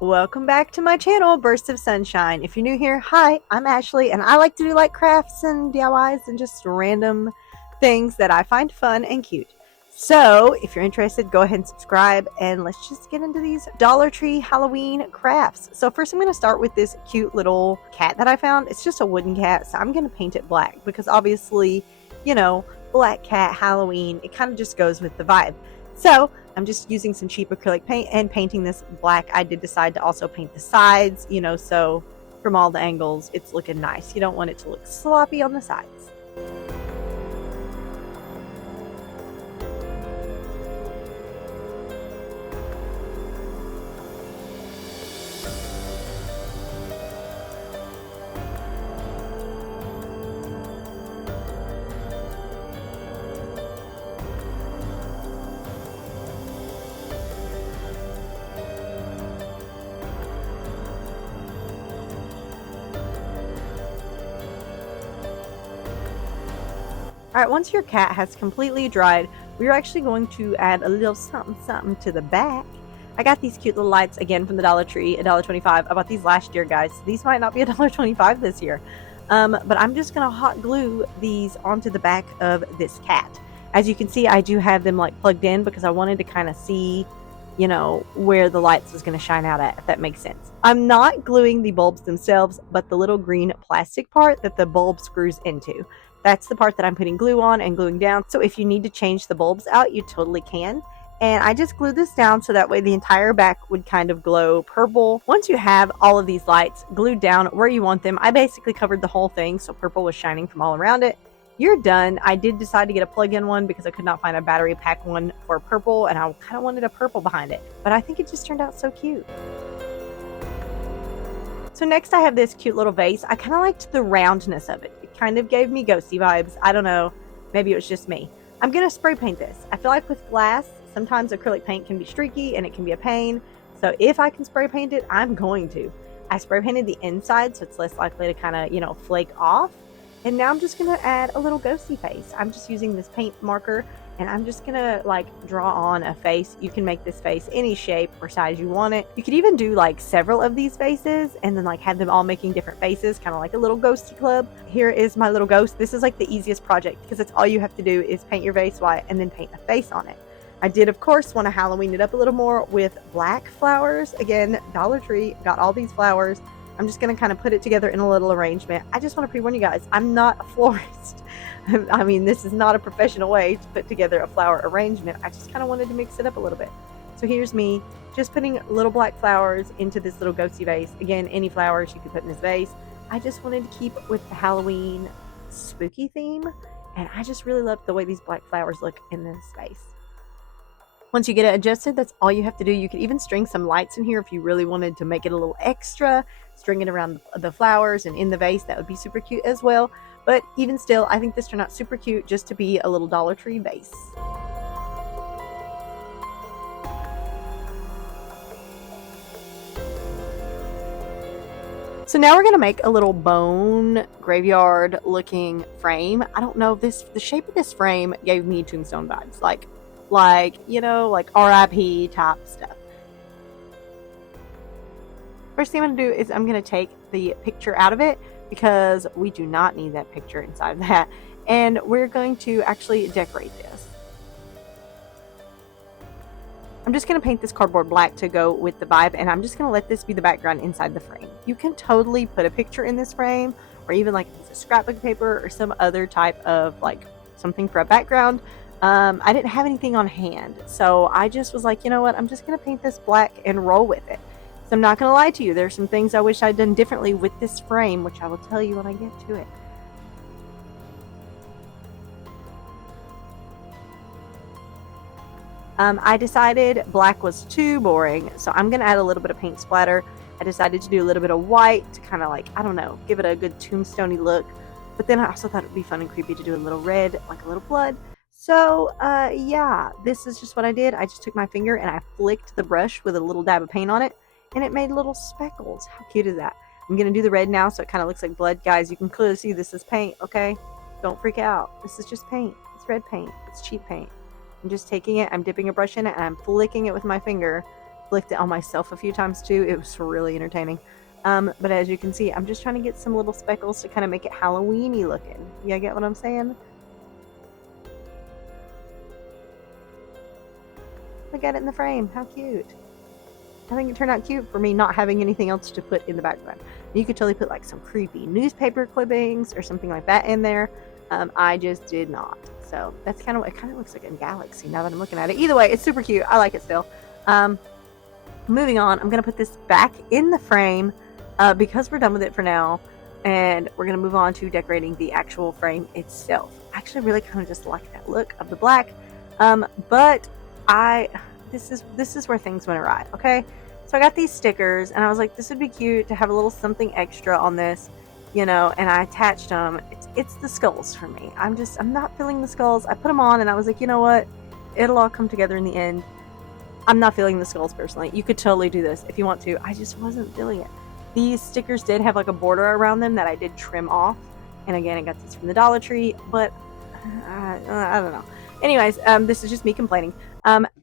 Welcome back to my channel, Bursts of Sunshine. If you're new here, hi, I'm Ashley, and I like to do like crafts and DIYs and just random things that I find fun and cute. So if you're interested, go ahead and subscribe, and let's just get into these Dollar Tree Halloween crafts. So first I'm going to start with this cute little cat that I found. It's just a wooden cat, so I'm going to paint it black because obviously, black cat, Halloween, it kind of just goes with the vibe. So I'm just using some cheap acrylic paint and painting this black. I did decide to also paint the sides, so from all the angles, it's looking nice. You don't want it to look sloppy on the sides. Alright, once your cat has completely dried, we're actually going to add a little something to the back. I got these cute little lights again from the Dollar Tree, $1.25. I bought these last year, guys. These might not be $1.25 this year. But I'm just going to hot glue these onto the back of this cat. As you can see, I do have them like plugged in because I wanted to kind of see, where the lights was going to shine out at, if that makes sense. I'm not gluing the bulbs themselves, but the little green plastic part that the bulb screws into. That's the part that I'm putting glue on and gluing down. So if you need to change the bulbs out, you totally can. And I just glued this down so that way the entire back would kind of glow purple. Once you have all of these lights glued down where you want them, I basically covered the whole thing so purple was shining from all around it. You're done. I did decide to get a plug-in one because I could not find a battery pack one for purple, and I kind of wanted a purple behind it. But I think it just turned out so cute. So next I have this cute little vase. I kind of liked the roundness of it. It kind of gave me ghosty vibes. I don't know. Maybe it was just me. I'm going to spray paint this. I feel like with glass, sometimes acrylic paint can be streaky and it can be a pain. So if I can spray paint it, I'm going to. I spray painted the inside so it's less likely to kind of, flake off. And now I'm just going to add a little ghosty face. I'm just using this paint marker and I'm just gonna like draw on a face. You can make this face any shape or size you want it. You could even do like several of these faces and then like have them all making different faces, kind of like a little ghosty club. Here is my little ghost. This is like the easiest project because it's all you have to do is paint your vase white and then paint a face on it. I did, of course, want to Halloween it up a little more with black flowers. Again, Dollar Tree, got all these flowers. I'm just going to kind of put it together in a little arrangement. I just want to pre-warn you guys, I'm not a florist. I mean, this is not a professional way to put together a flower arrangement. I just kind of wanted to mix it up a little bit. So here's me just putting little black flowers into this little ghosty vase. Again, any flowers you could put in this vase. I just wanted to keep with the Halloween spooky theme. And I just really love the way these black flowers look in this vase. Once you get it adjusted, that's all you have to do. You could even string some lights in here if you really wanted to make it a little extra. String it around the flowers and in the vase. That would be super cute as well. But even still, I think this turned out super cute just to be a little Dollar Tree vase. So now we're going to make a little bone graveyard looking frame. I don't know, the shape of this frame gave me Tombstone vibes. Like RIP type stuff. First thing I'm going to do is I'm going to take the picture out of it because we do not need that picture inside that. And we're going to actually decorate this. I'm just going to paint this cardboard black to go with the vibe, and I'm just going to let this be the background inside the frame. You can totally put a picture in this frame, or even like a piece of scrapbook paper or some other type of like something for a background. I didn't have anything on hand, so I just was like, you know what, I'm just going to paint this black and roll with it. So I'm not going to lie to you, there's some things I wish I'd done differently with this frame, which I will tell you when I get to it. I decided black was too boring, so I'm going to add a little bit of paint splatter. I decided to do a little bit of white to kind of like, I don't know, give it a good tombstone-y look. But then I also thought it would be fun and creepy to do a little red, like a little blood. So, yeah, this is just what I did. I just took my finger and I flicked the brush with a little dab of paint on it, and it made little speckles. How cute is that? I'm going to do the red now so it kind of looks like blood. Guys, you can clearly see this is paint, okay? Don't freak out. This is just paint. It's red paint. It's cheap paint. I'm just taking it, I'm dipping a brush in it, and I'm flicking it with my finger, flicked it on myself a few times too. It was really entertaining. But as you can see, I'm just trying to get some little speckles to kind of make it Halloween-y looking. You get what I'm saying? Look at it in the frame. How cute. I think it turned out cute for me not having anything else to put in the background. You could totally put like some creepy newspaper clippings or something like that in there. I just did not. So that's kind of, it kind of looks like a galaxy now that I'm looking at it. Either way, it's super cute. I like it still. Moving on, I'm going to put this back in the frame because we're done with it for now. And we're going to move on to decorating the actual frame itself. I actually really kind of just like that look of the black. But this is where things went awry, okay? So I got these stickers and I was like, this would be cute to have a little something extra on this, you know, and I attached them. It's the skulls for me. I'm not feeling the skulls. I put them on and I was like, you know what? It'll all come together in the end. I'm not feeling the skulls personally. You could totally do this if you want to. I just wasn't feeling it. These stickers did have like a border around them that I did trim off. And again, I got these from the Dollar Tree, but I don't know. Anyways, this is just me complaining.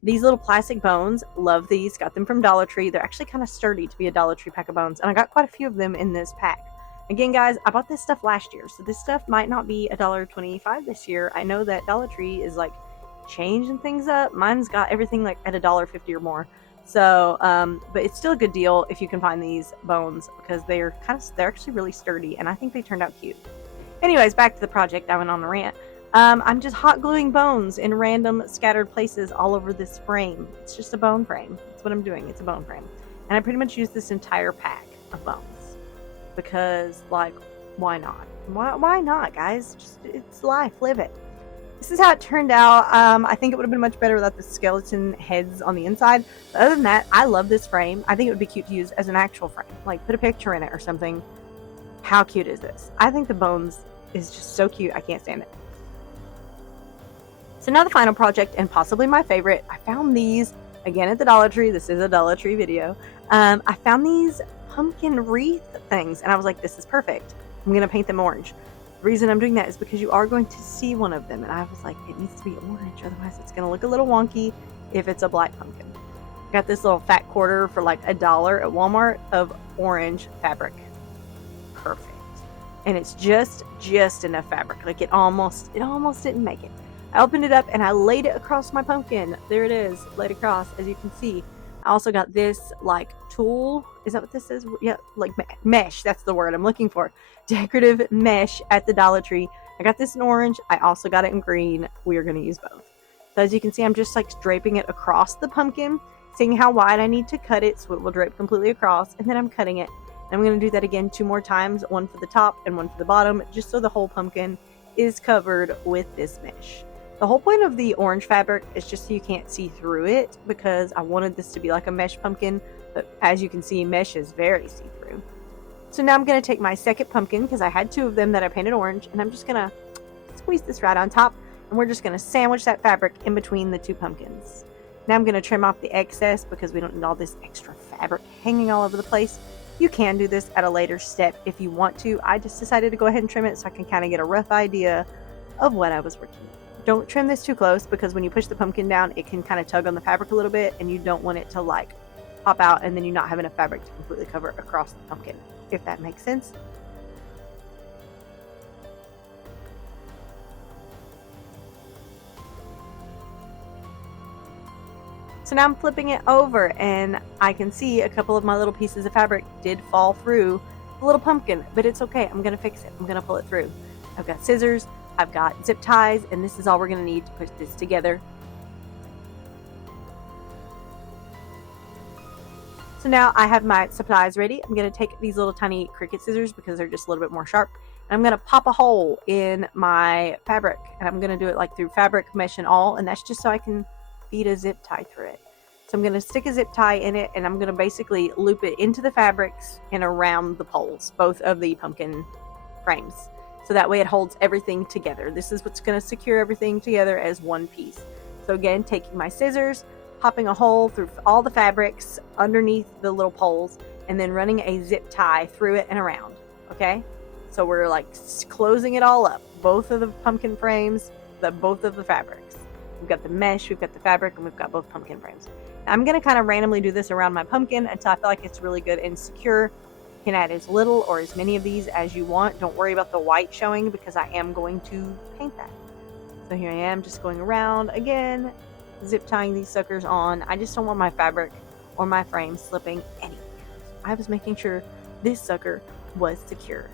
These little plastic bones, love these. Got them from Dollar Tree. They're actually kind of sturdy to be a Dollar Tree pack of bones. And I got quite a few of them in this pack. Again, guys, I bought this stuff last year. So this stuff might not be $1.25 this year. I know that Dollar Tree is like changing things up. Mine's got everything like at $1.50 or more. So, but it's still a good deal if you can find these bones because they're actually really sturdy. And I think they turned out cute. Anyways, back to the project. I went on a rant. I'm just hot gluing bones in random scattered places all over this frame. It's just a bone frame. That's what I'm doing. It's a bone frame. And I pretty much used this entire pack of bones. Because, like, why not? Why not, guys? It's life. Live it. This is how it turned out. I think it would have been much better without the skeleton heads on the inside. But other than that, I love this frame. I think it would be cute to use as an actual frame. Like, put a picture in it or something. How cute is this? I think the bones is just so cute. I can't stand it. So now the final project, and possibly my favorite, I found these again at the Dollar Tree. This is a Dollar Tree video. I found these pumpkin wreath things, and I was like, this is perfect. I'm going to paint them orange. The reason I'm doing that is because you are going to see one of them, and I was like, it needs to be orange, otherwise it's going to look a little wonky if it's a black pumpkin. I got this little fat quarter for like $1 at Walmart of orange fabric. Perfect. And it's just enough fabric. Like it almost didn't make it. I opened it up and I laid it across my pumpkin. There it is, laid across, as you can see. I also got this like tulle. Is that what this is? Yeah, like mesh. That's the word I'm looking for. Decorative mesh at the Dollar Tree. I got this in orange. I also got it in green. We are going to use both. So as you can see, I'm just like draping it across the pumpkin, seeing how wide I need to cut it so it will drape completely across. And then I'm cutting it. And I'm going to do that again 2 more times, one for the top and one for the bottom, just so the whole pumpkin is covered with this mesh. The whole point of the orange fabric is just so you can't see through it, because I wanted this to be like a mesh pumpkin, but as you can see, mesh is very see-through. So now I'm going to take my second pumpkin, because I had 2 of them that I painted orange, and I'm just going to squeeze this right on top, and we're just going to sandwich that fabric in between the 2 pumpkins. Now I'm going to trim off the excess, because we don't need all this extra fabric hanging all over the place. You can do this at a later step if you want to. I just decided to go ahead and trim it so I can kind of get a rough idea of what I was working with. Don't trim this too close, because when you push the pumpkin down, it can kind of tug on the fabric a little bit, and you don't want it to like pop out and then you not have enough fabric to completely cover it across the pumpkin, if that makes sense. So now I'm flipping it over, and I can see a couple of my little pieces of fabric did fall through the little pumpkin, but it's okay. I'm going to fix it. I'm going to pull it through. I've got scissors. I've got zip ties, and this is all we're going to need to put this together. So now I have my supplies ready. I'm going to take these little tiny Cricut scissors because they're just a little bit more sharp. And I'm going to pop a hole in my fabric, and I'm going to do it like through fabric, mesh, and all, and that's just so I can feed a zip tie through it. So I'm going to stick a zip tie in it, and I'm going to basically loop it into the fabrics and around the poles, both of the pumpkin frames. So that way it holds everything together. This is what's going to secure everything together as one piece. So again, taking my scissors, popping a hole through all the fabrics underneath the little poles, and then running a zip tie through it and around. Okay? So we're like closing it all up. Both of the pumpkin frames, both of the fabrics. We've got the mesh, we've got the fabric, and we've got both pumpkin frames. I'm going to kind of randomly do this around my pumpkin until I feel like it's really good and secure. You can add as little or as many of these as you want. Don't worry about the white showing because I am going to paint that. So here I am just going around again, zip tying these suckers on. I just don't want my fabric or my frame slipping anywhere. I was making sure this sucker was secure.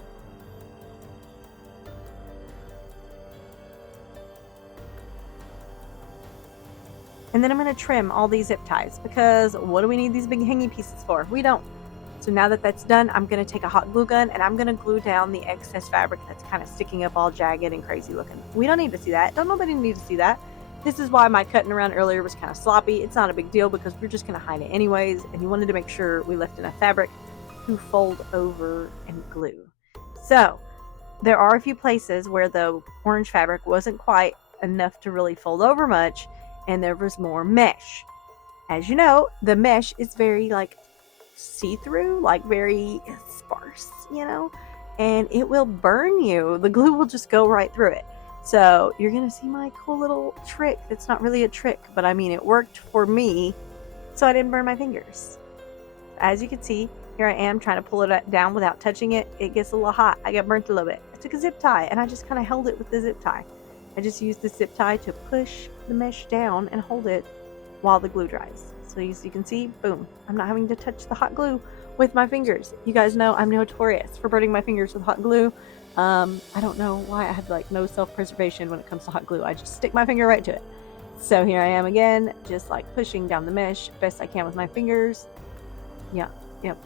And then I'm going to trim all these zip ties because what do we need these big hanging pieces for? We don't. So now that that's done, I'm going to take a hot glue gun and I'm going to glue down the excess fabric that's kind of sticking up all jagged and crazy looking. We don't need to see that. Don't nobody need to see that. This is why my cutting around earlier was kind of sloppy. It's not a big deal because we're just going to hide it anyways. And you wanted to make sure we left enough fabric to fold over and glue. So there are a few places where the orange fabric wasn't quite enough to really fold over much. And there was more mesh. As you know, the mesh is very like see-through, like very sparse, you know, and it will burn you. The glue will just go right through it. So you're gonna see my cool little trick. It's not really a trick, but I mean it worked for me, so I didn't burn my fingers. As you can see, here I am trying to pull it down without touching it. It gets a little hot. I got burnt a little bit. I took a zip tie and I just kind of held it with the zip tie. I just used the zip tie to push the mesh down and hold it while the glue dries. So as you can see, boom, I'm not having to touch the hot glue with my fingers. You guys know I'm notorious for burning my fingers with hot glue. I don't know why I have like no self-preservation when it comes to hot glue. I just stick my finger right to it. So here I am again, just like pushing down the mesh best I can with my fingers. Yeah,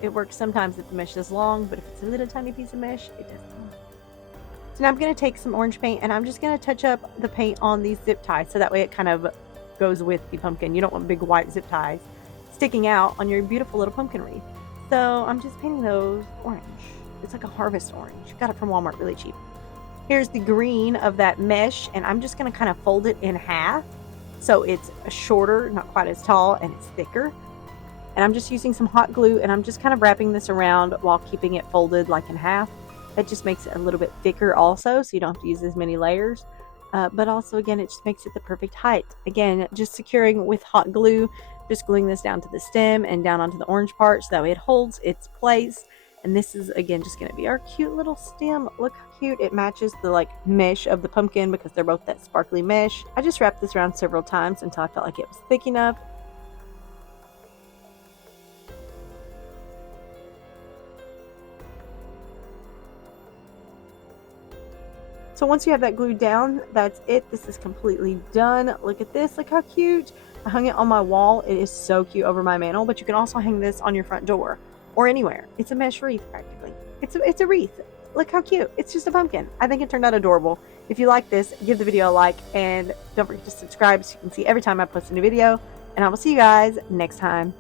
it works sometimes if the mesh is long, but if it's a little tiny piece of mesh, it doesn't. So now I'm going to take some orange paint and I'm just going to touch up the paint on these zip ties so that way it kind of goes with the pumpkin. You don't want big white zip ties sticking out on your beautiful little pumpkin wreath. So I'm just painting those orange. It's like a harvest orange. Got it from Walmart really cheap. Here's the green of that mesh and I'm just going to kind of fold it in half so it's shorter, not quite as tall, and it's thicker. And I'm just using some hot glue and I'm just kind of wrapping this around while keeping it folded like in half. That just makes it a little bit thicker also, so you don't have to use as many layers. But also, again, it just makes it the perfect height. Again, just securing with hot glue, just gluing this down to the stem and down onto the orange part so that way it holds its place. And this is, again, just going to be our cute little stem. Look how cute. It matches the, like, mesh of the pumpkin because they're both that sparkly mesh. I just wrapped this around several times until I felt like it was thick enough. So once you have that glued down, that's it. This is completely done. Look at this. Look how cute. I hung it on my wall. It is so cute over my mantle, but you can also hang this on your front door or anywhere. It's a mesh wreath practically. It's a wreath. Look how cute. It's just a pumpkin. I think it turned out adorable. If you like this, give the video a like and don't forget to subscribe so you can see every time I post a new video. And I will see you guys next time.